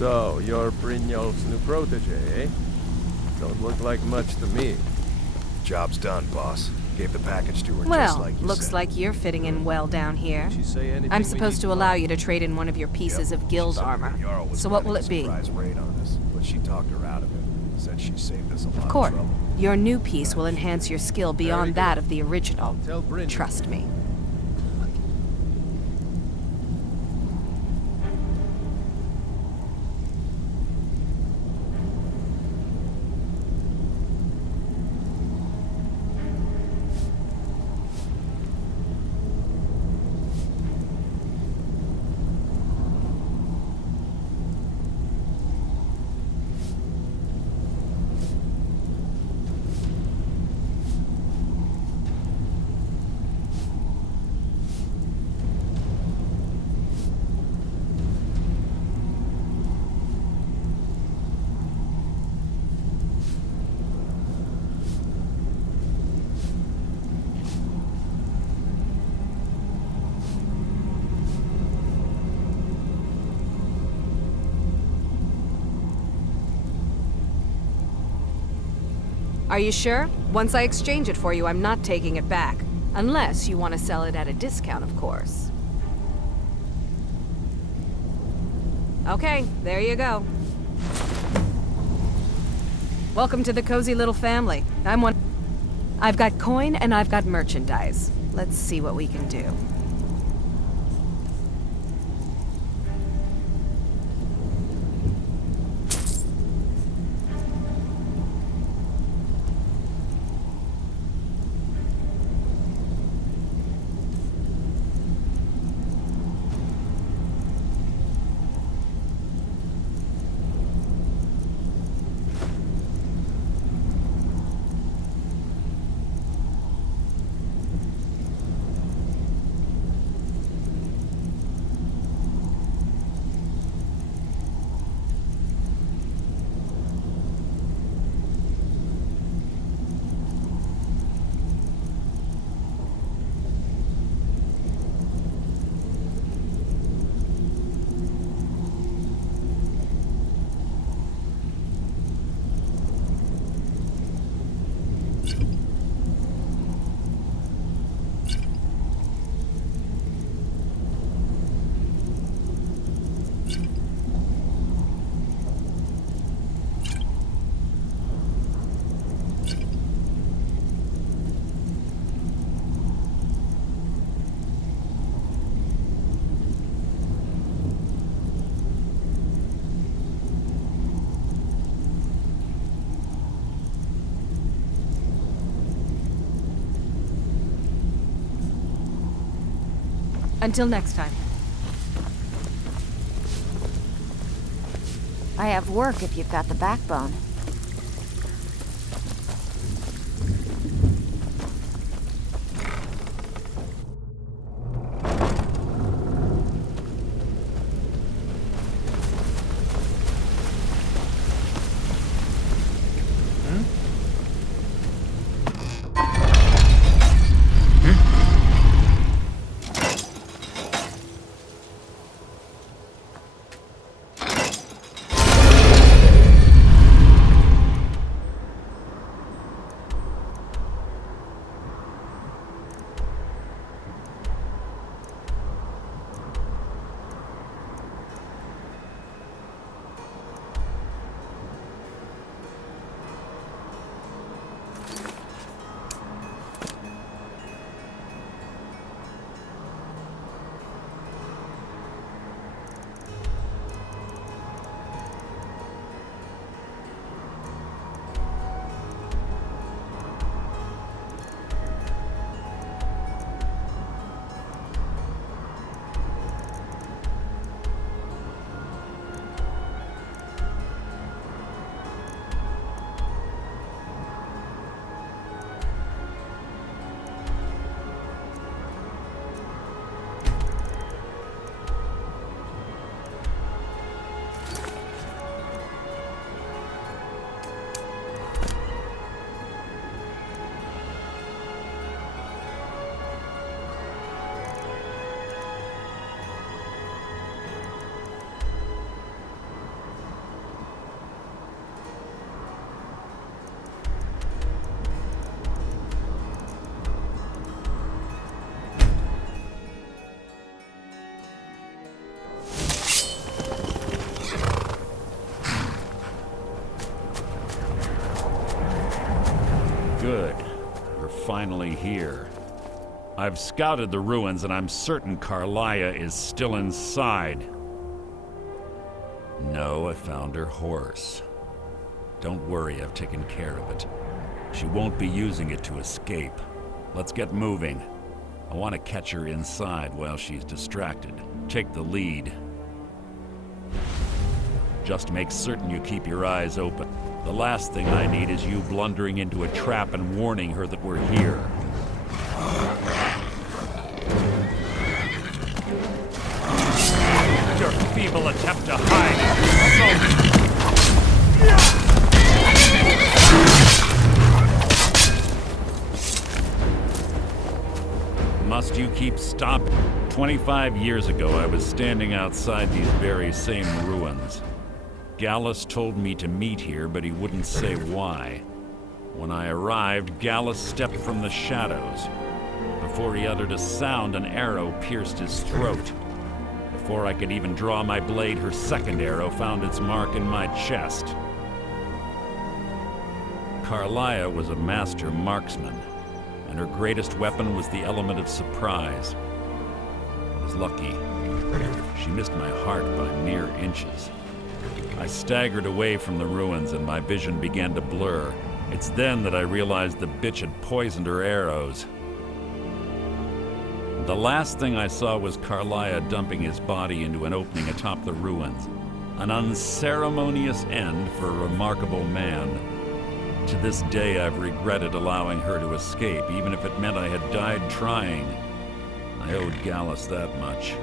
So, you're Brynjolf's new protege, eh? Don't look like much to me. Job's done, boss. Gave the package to her just Well, like you looks said. like you're fitting in well down here. Did she say anything I'm we supposed need to know? allow you to trade in one of your pieces of guild She said armor. the Jarl was So what will planning it be? a surprise raid on us, but she talked her out of it. Said she saved us a lot of Court, trouble. your new piece will enhance your skill beyond that of the original. I'll tell Brynjolf. Trust me. Are you sure? Once I exchange it for you, I'm not taking it back. Unless you want to sell it at a discount, of course. Okay, there you go. Welcome to the cozy little family. I've got coin and I've got merchandise. Let's see what we can do. Until next time. I have work if you've got the backbone. finally here. I've scouted the ruins and I'm certain Carlia is still inside. No, I found her horse. Don't worry, I've taken care of it. She won't be using it to escape. Let's get moving. I want to catch her inside while she's distracted. Take the lead. Just make certain you keep your eyes open. The last thing I need is you blundering into a trap and warning her that we're here. Your feeble attempt to hide is Must you keep stopping? 25 years ago, I was standing outside these very same ruins. Gallus told me to meet here, but he wouldn't say why. When I arrived, Gallus stepped from the shadows. Before he uttered a sound, an arrow pierced his throat. Before I could even draw my blade, her second arrow found its mark in my chest. Carlia was a master marksman, and her greatest weapon was the element of surprise. I was lucky. She missed my heart by mere inches. I staggered away from the ruins and my vision began to blur. It's then that I realized the bitch had poisoned her arrows. The last thing I saw was Carlia dumping his body into an opening atop the ruins. An unceremonious end for a remarkable man. To this day, I've regretted allowing her to escape, even if it meant I had died trying. I owed Gallus that much.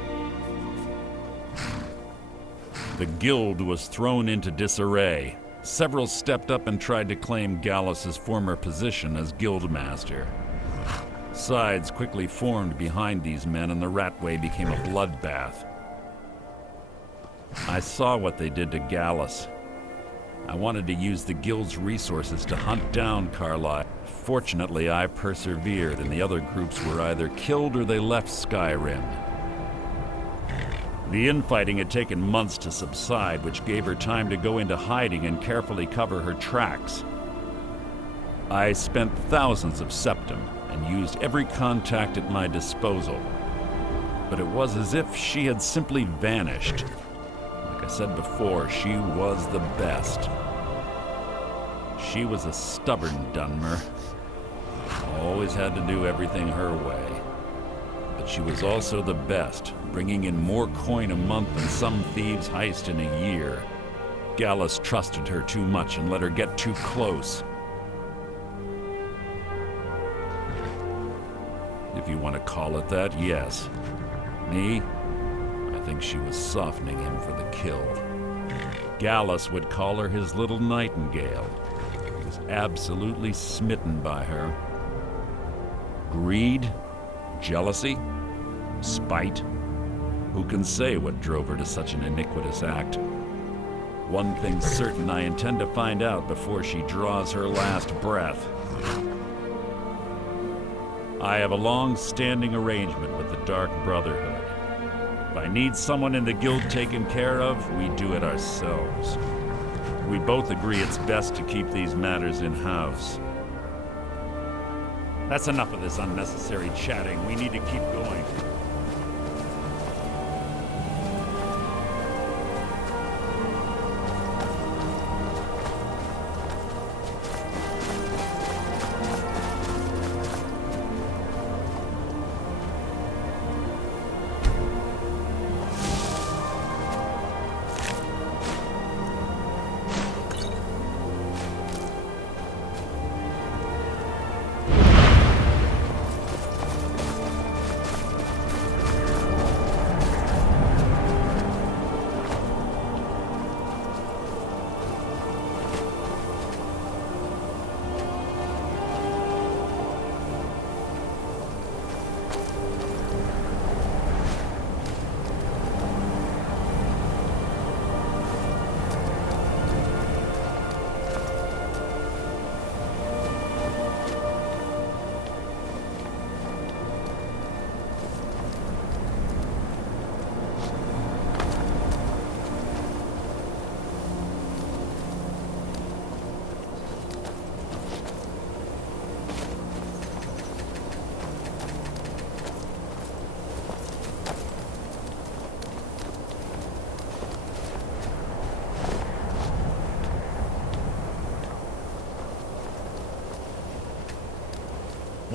The guild was thrown into disarray. Several stepped up and tried to claim Gallus's former position as guildmaster. Sides quickly formed behind these men, and the Ratway became a bloodbath. I saw what they did to Gallus. I wanted to use the guild's resources to hunt down Carlia. Fortunately, I persevered, and the other groups were either killed or they left Skyrim. The infighting had taken months to subside, which gave her time to go into hiding and carefully cover her tracks. I spent thousands of septum and used every contact at my disposal. But it was as if she had simply vanished. Like I said before, she was the best. She was a stubborn Dunmer. Always had to do everything her way. But she was also the best, bringing in more coin a month than some thieves heist in a year. Gallus trusted her too much and let her get too close. If you want to call it that, yes. Me? I think she was softening him for the kill. Gallus would call her his little nightingale. He was absolutely smitten by her. Greed? Jealousy? Spite? Who can say what drove her to such an iniquitous act? One thing's certain, I intend to find out before she draws her last breath. I have a long-standing arrangement with the Dark Brotherhood. If I need someone in the guild taken care of, we do it ourselves. We both agree it's best to keep these matters in-house. That's enough of this unnecessary chatting. We need to keep going.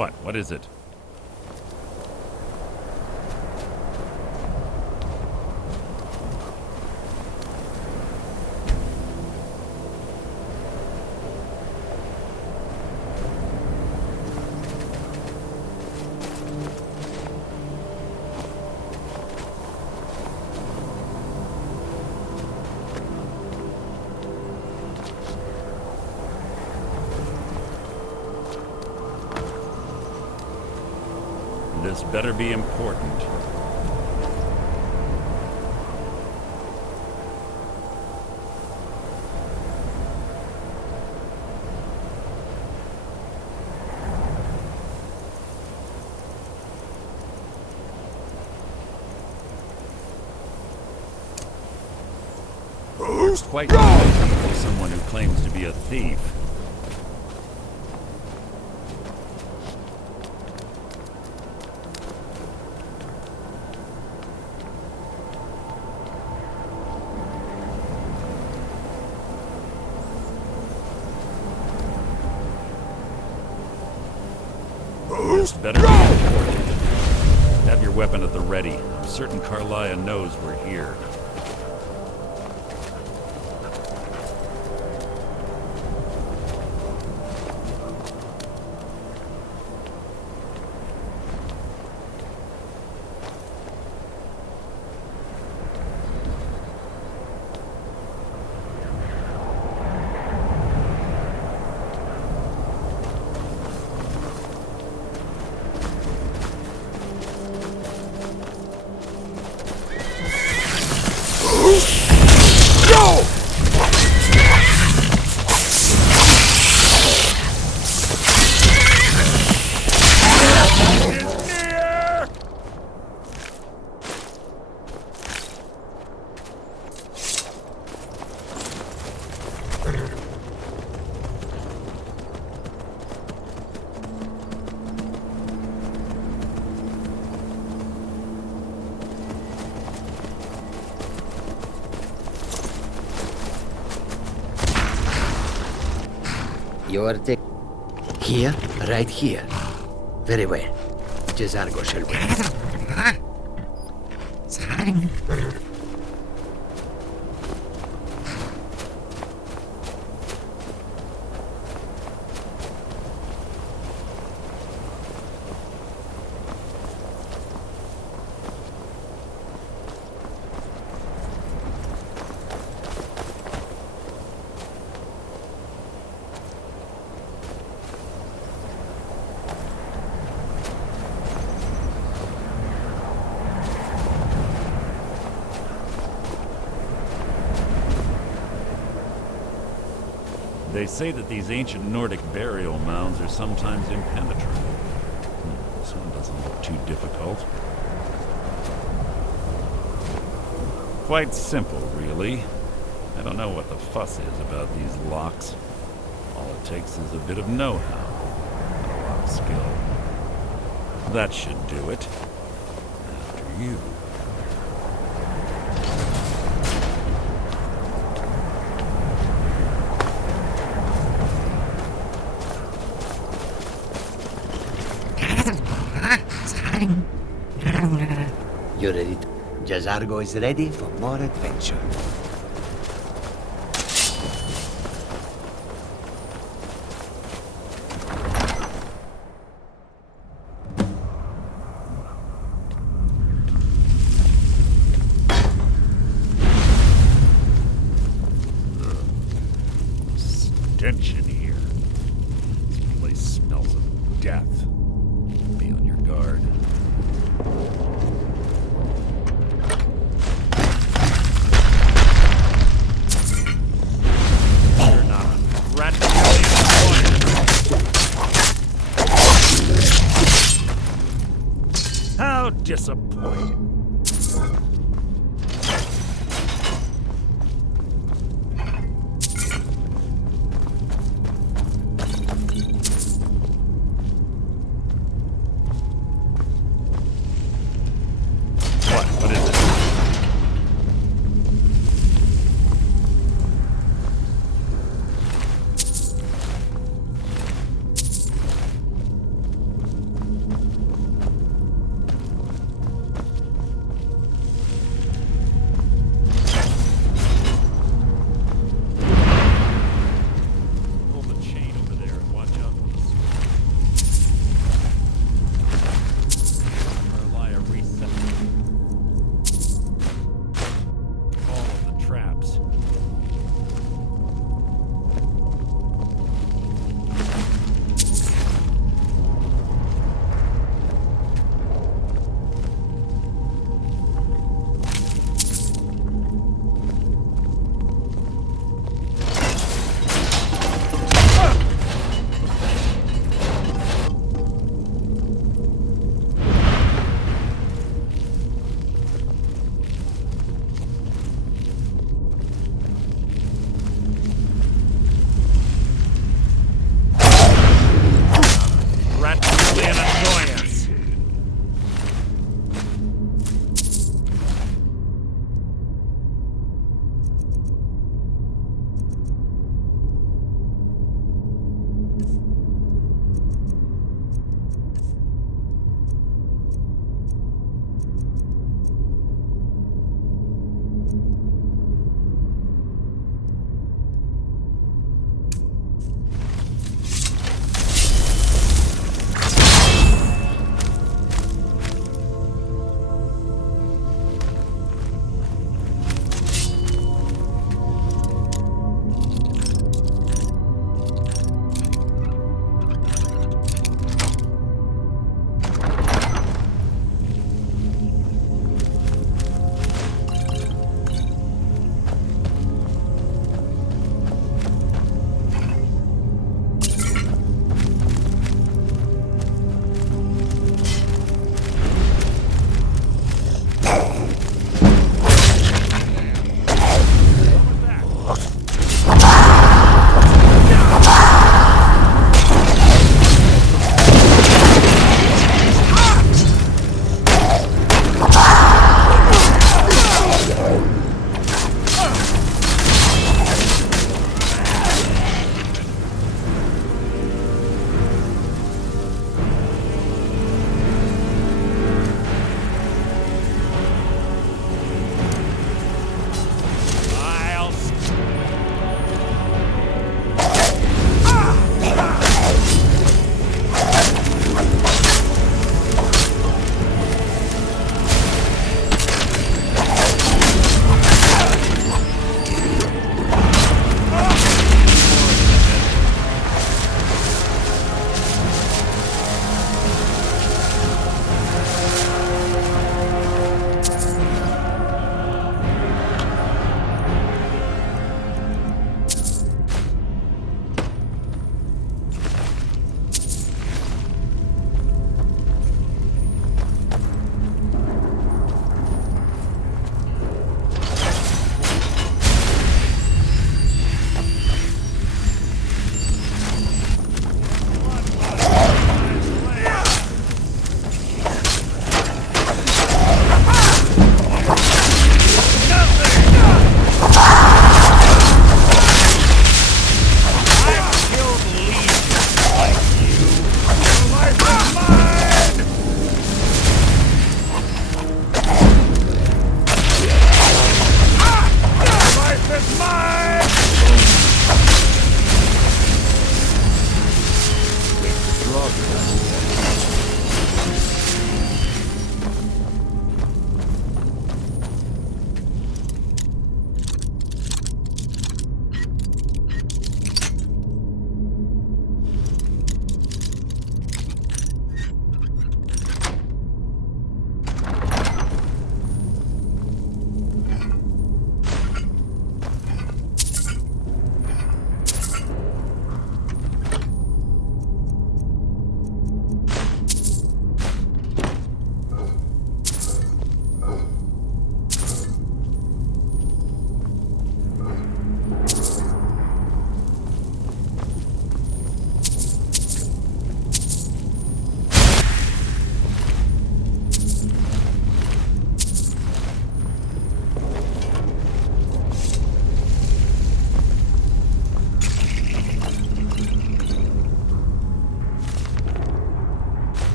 What? What is it? This better be important. It's quite convincing for someone who claims to be a thief. This better be important. Have your weapon at the ready. I'm certain Carlia knows we're here. You're here, right here. Very well. Jezargo shall wait. They say that these ancient Nordic burial mounds are sometimes impenetrable. This one doesn't look too difficult. Quite simple, really. I don't know what the fuss is about these locks. All it takes is a bit of know-how and a lot of skill. That should do it. After you. You're ready. Jezargo is ready for more adventure. Stench in here. This place smells of death. Be on your guard. You're not a threat to the How disappointing. What is it?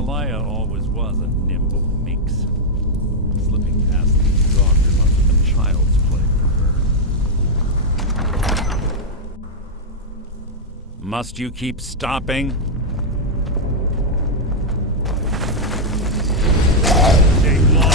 Carlia always was a nimble minx. Slipping past the stalker must have been child's play for her. Must you keep stopping? Take long.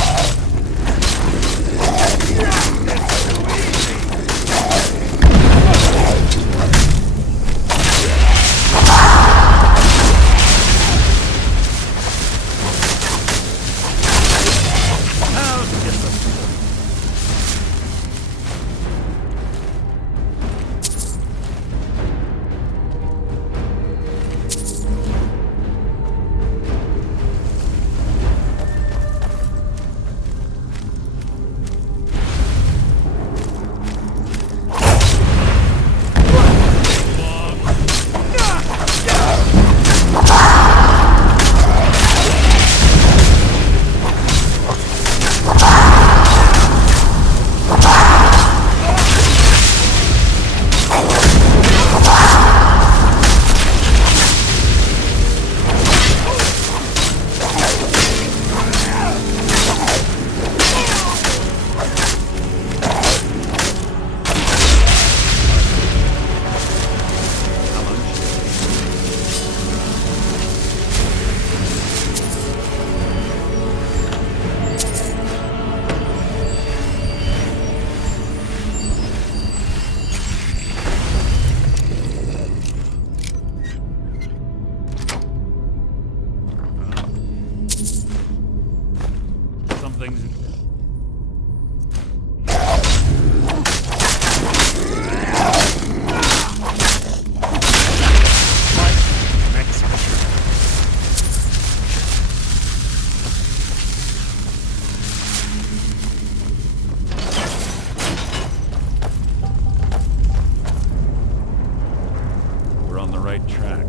Track.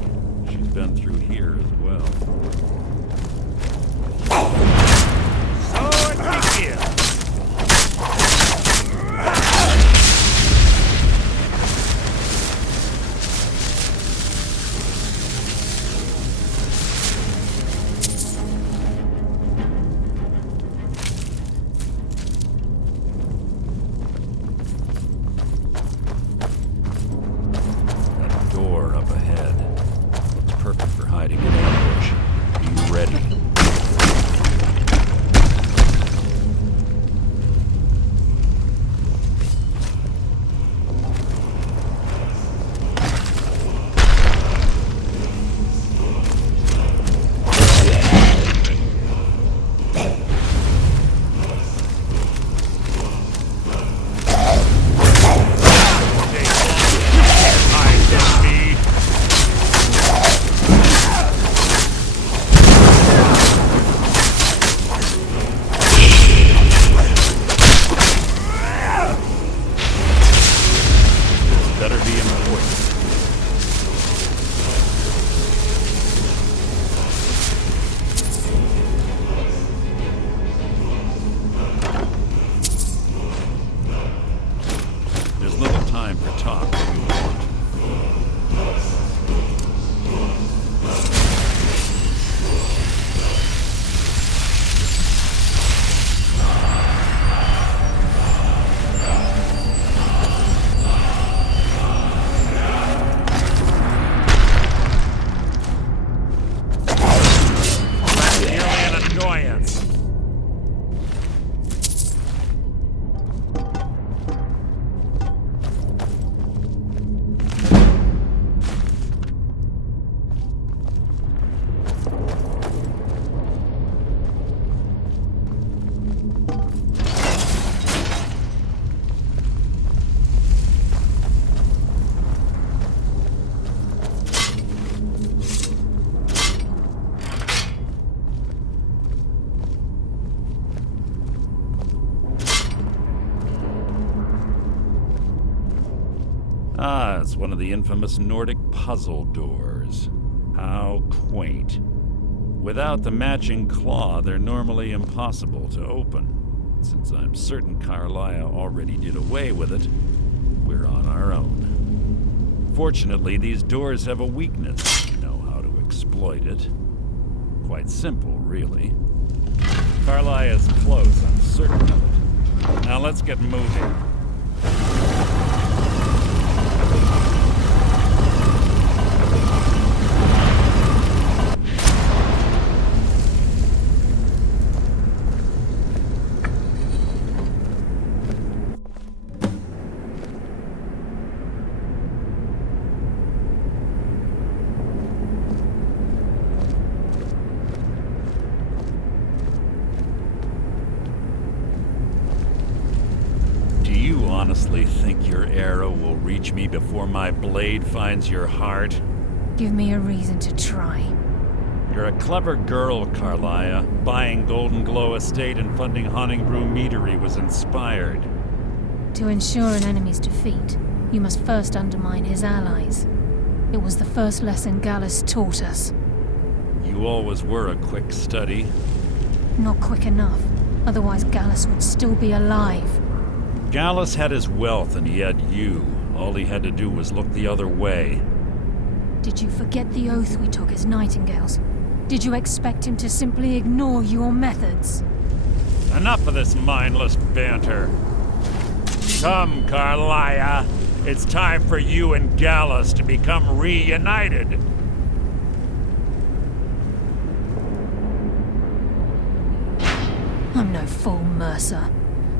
She's been through here as well. So it begins. That door up ahead. Perfect for hiding in ambush. Be ready. Better be important. There's little time for talk if you want. Ah, it's one of the infamous Nordic puzzle doors. How quaint. Without the matching claw, they're normally impossible to open. Since I'm certain Carlia already did away with it, we're on our own. Fortunately, these doors have a weakness if you know how to exploit it. Quite simple, really. Carly is close, I'm certain of it. Now let's get moving. Honestly think your arrow will reach me before my blade finds your heart? Give me a reason to try. You're a clever girl, Carlia. Buying Golden Glow Estate and funding Haunting Brew Meadery was inspired. To ensure an enemy's defeat, you must first undermine his allies. It was the first lesson Gallus taught us. You always were a quick study. Not quick enough, otherwise Gallus would still be alive. Gallus had his wealth and he had you. All he had to do was look the other way. Did you forget the oath we took as Nightingales? Did you expect him to simply ignore your methods? Enough of this mindless banter. Come, Carlia. It's time for you and Gallus to become reunited. I'm no fool, Mercer.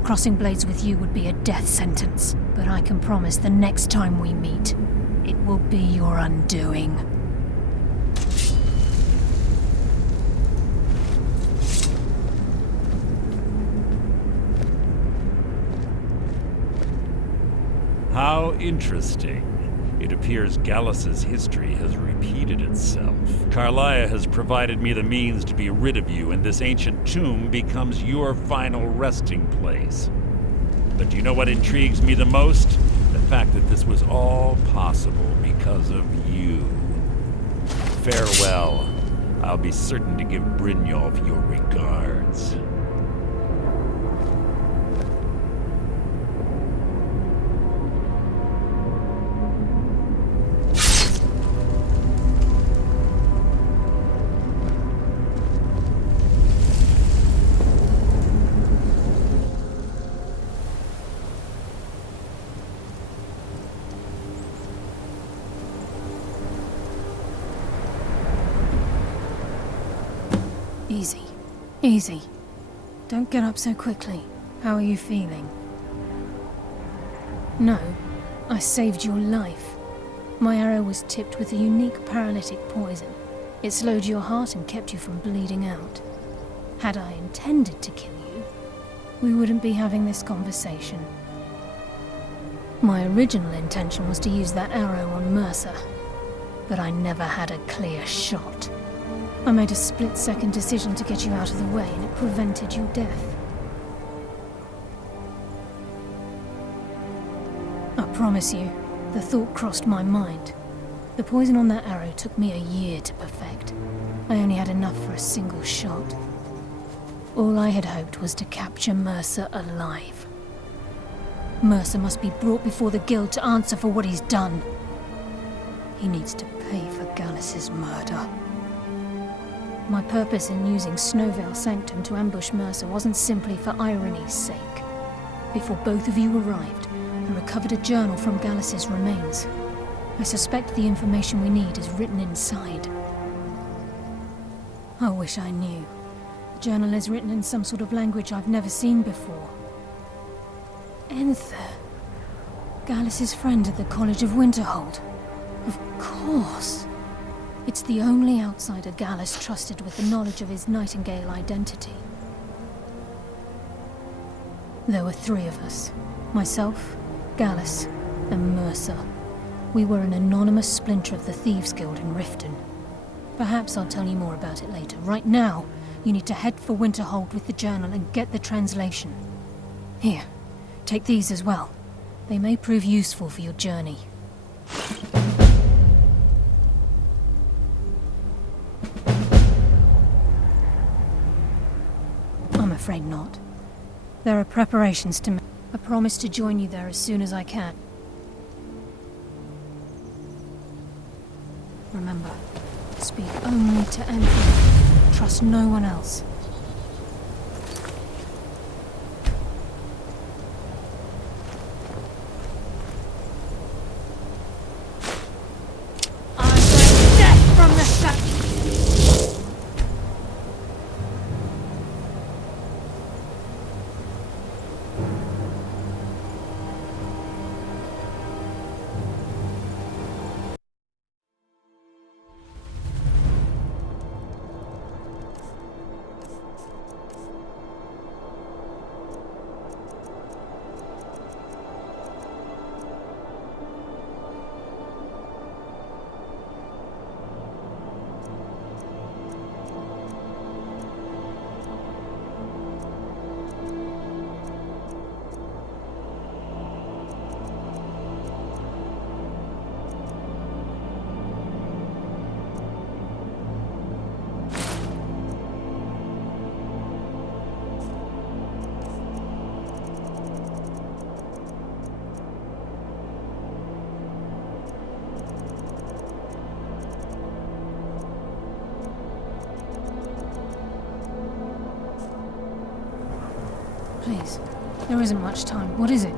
Crossing blades with you would be a death sentence, but I can promise the next time we meet, it will be your undoing. How interesting. It appears Gallus's history has repeated itself. Carlia has provided me the means to be rid of you, and this ancient tomb becomes your final resting place. But do you know what intrigues me the most? The fact that this was all possible because of you. Farewell. I'll be certain to give Brynjolf your regards. Easy. Easy. Don't get up so quickly. How are you feeling? No, I saved your life. My arrow was tipped with a unique paralytic poison. It slowed your heart and kept you from bleeding out. Had I intended to kill you, we wouldn't be having this conversation. My original intention was to use that arrow on Mercer, but I never had a clear shot. I made a split-second decision to get you out of the way, and it prevented your death. I promise you, the thought crossed my mind. The poison on that arrow took me a year to perfect. I only had enough for a single shot. All I had hoped was to capture Mercer alive. Mercer must be brought before the Guild to answer for what he's done. He needs to pay for Gallus's murder. My purpose in using Snowvale Sanctum to ambush Mercer wasn't simply for irony's sake. Before both of you arrived, I recovered a journal from Gallus's remains. I suspect the information we need is written inside. I wish I knew. The journal is written in some sort of language I've never seen before. Enther. Gallus's friend at the College of Winterhold. Of course. It's the only outsider Gallus trusted with the knowledge of his Nightingale identity. There were three of us. Myself, Gallus, and Mercer. We were an anonymous splinter of the Thieves Guild in Riften. Perhaps I'll tell you more about it later. Right now, you need to head for Winterhold with the journal and get the translation. Here, take these as well. They may prove useful for your journey. I'm afraid not. There are preparations to make. I promise to join you there as soon as I can. Remember, speak only to Anthony. trust no one else. I'm going death from the sun! Please, there isn't much time. What is it?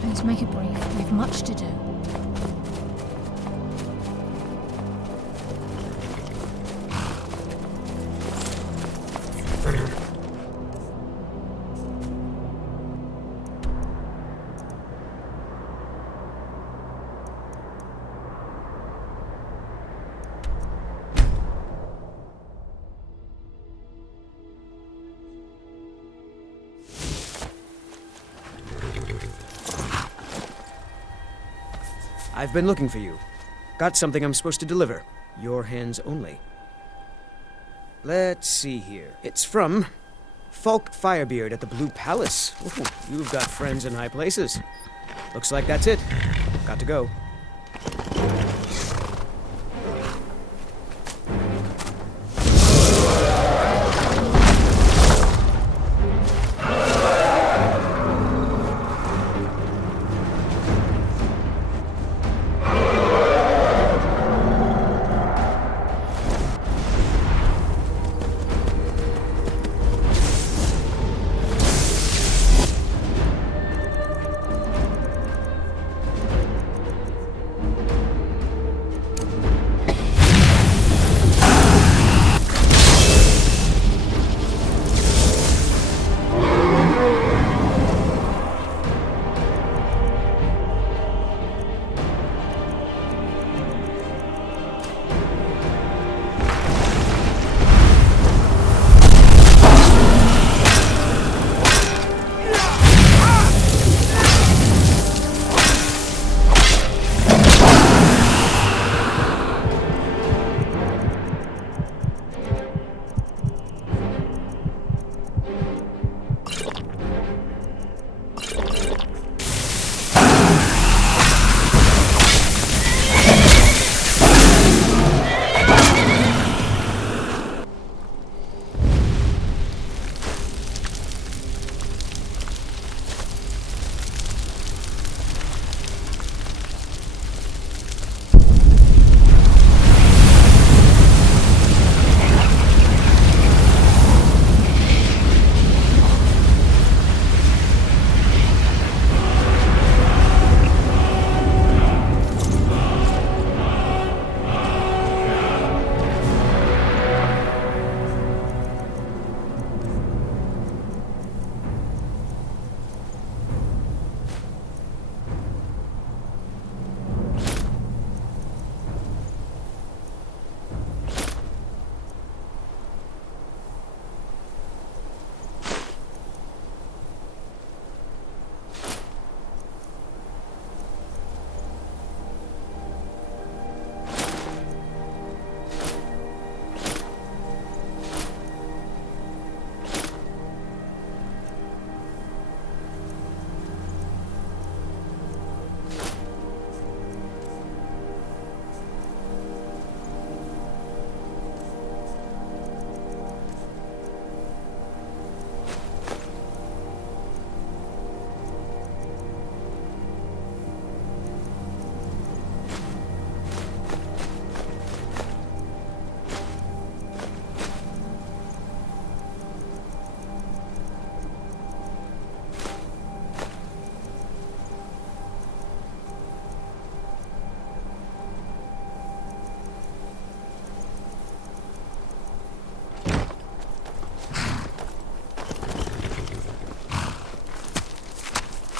Please make it brief. We've much to do. I've been looking for you. Got something I'm supposed to deliver. Your hands only. Let's see here. It's from Falk Firebeard at the Blue Palace. Ooh, you've got friends in high places. Looks like that's it. Got to go.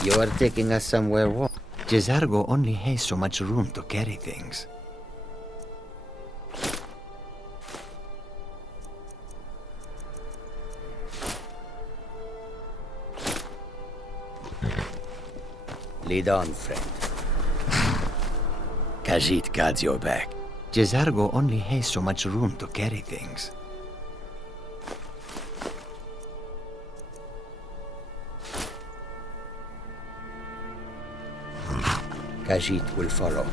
You are taking us somewhere warm. Jezargo only has so much room to carry things. Lead on, friend. Khajiit guards your back. Jezargo only has so much room to carry things. Khajiit will follow.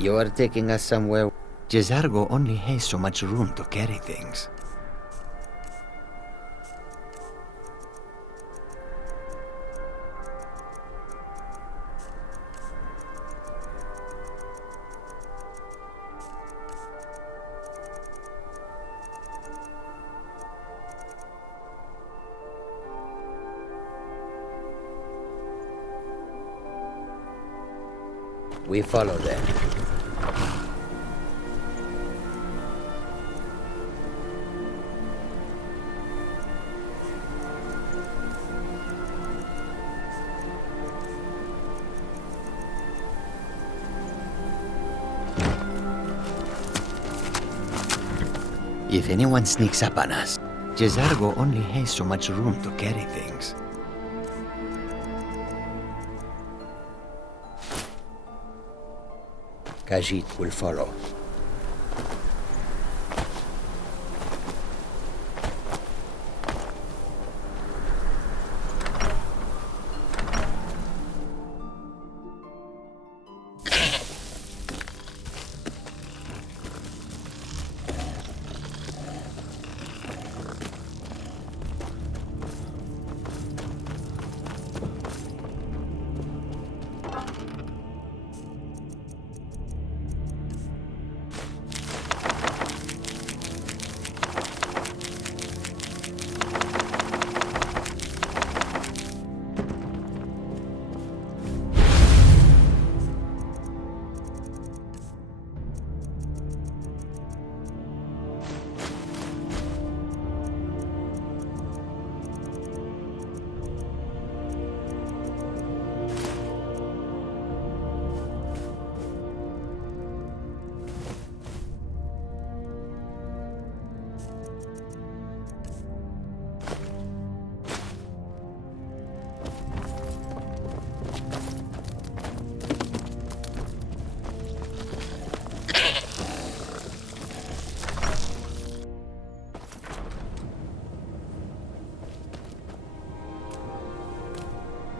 You are taking us somewhere. Jezargo only has so much room to carry things. We follow them. If anyone sneaks up on us, Jezargo only has so much room to carry things. Khajiit will follow.